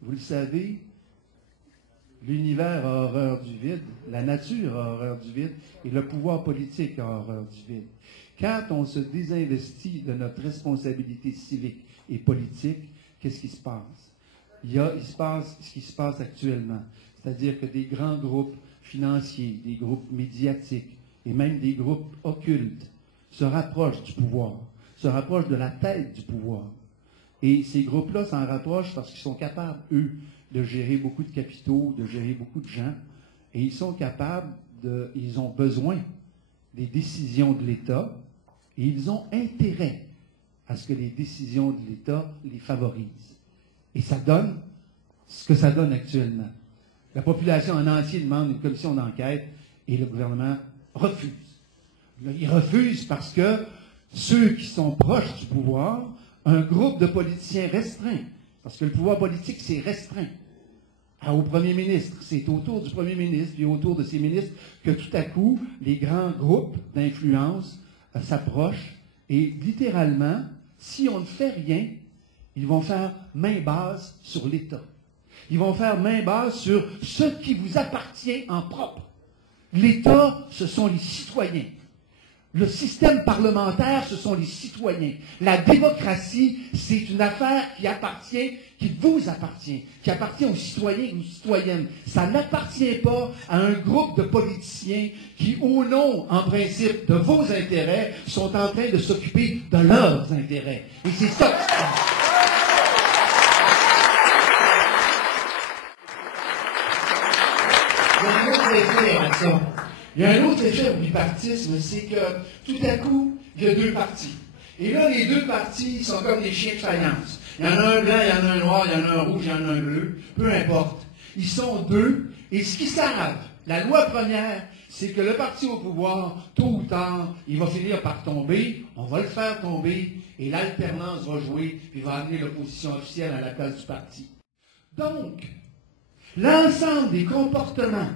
Vous le savez, l'univers a horreur du vide, la nature a horreur du vide et le pouvoir politique a horreur du vide. Quand on se désinvestit de notre responsabilité civique et politique, qu'est-ce qui se passe? Il se passe ce qui se passe actuellement, c'est-à-dire que des grands groupes financiers, des groupes médiatiques et même des groupes occultes se rapprochent du pouvoir, se rapprochent de la tête du pouvoir. Et ces groupes-là s'en rapprochent parce qu'ils sont capables, eux, de gérer beaucoup de capitaux, de gérer beaucoup de gens, et ils sont capables ils ont besoin des décisions de l'État, et ils ont intérêt à ce que les décisions de l'État les favorisent. Et ça donne ce que ça donne actuellement. La population en entier demande une commission d'enquête, et le gouvernement refuse. Il refuse parce que ceux qui sont proches du pouvoir, un groupe de politiciens restreint, parce que le pouvoir politique, c'est restreint, au premier ministre. C'est autour du premier ministre et autour de ses ministres que tout à coup, les grands groupes d'influence s'approchent et littéralement, si on ne fait rien, ils vont faire main basse sur l'État. Ils vont faire main basse sur ce qui vous appartient en propre. L'État, ce sont les citoyens. Le système parlementaire, ce sont les citoyens. La démocratie, c'est une affaire qui vous appartient, qui appartient aux citoyens et aux citoyennes. Ça n'appartient pas à un groupe de politiciens qui, au nom, en principe, de vos intérêts, sont en train de s'occuper de leurs intérêts. Et c'est ça qui se passe. Il y a un autre effet au bipartisme, c'est que tout à coup, il y a deux partis. Et là, les deux partis sont comme des chiens de faïence. Il y en a un blanc, il y en a un noir, il y en a un rouge, il y en a un bleu. Peu importe. Ils sont deux. Et ce qu'ils savent, la loi première, c'est que le parti au pouvoir, tôt ou tard, il va finir par tomber. On va le faire tomber. Et l'alternance va jouer, puis va amener l'opposition officielle à la place du parti. Donc, l'ensemble des comportements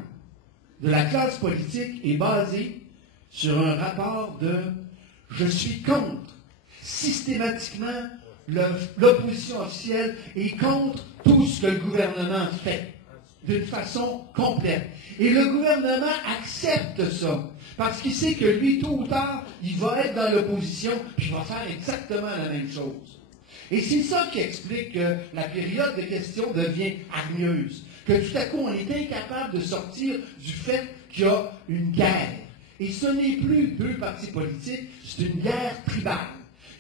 de la classe politique est basé sur un rapport de « je suis contre ». Systématiquement, l'opposition officielle est contre tout ce que le gouvernement fait, d'une façon complète. Et le gouvernement accepte ça, parce qu'il sait que lui, tôt ou tard, il va être dans l'opposition, puis il va faire exactement la même chose. Et c'est ça qui explique que la période de questions devient hargneuse. Que tout à coup, on est incapable de sortir du fait qu'il y a une guerre. Et ce n'est plus deux partis politiques, c'est une guerre tribale.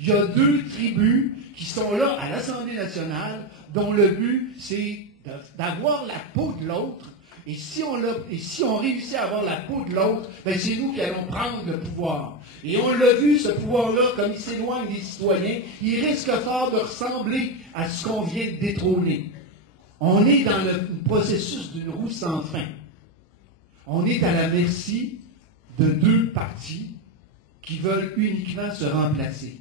Il y a deux tribus qui sont là à l'Assemblée nationale, dont le but, c'est d'avoir la peau de l'autre. Et si on réussit à avoir la peau de l'autre, ben c'est nous qui allons prendre le pouvoir. Et on l'a vu, ce pouvoir-là, comme il s'éloigne des citoyens, il risque fort de ressembler à ce qu'on vient de détrôner. On est dans le processus d'une roue sans fin. On est à la merci de deux partis qui veulent uniquement se remplacer.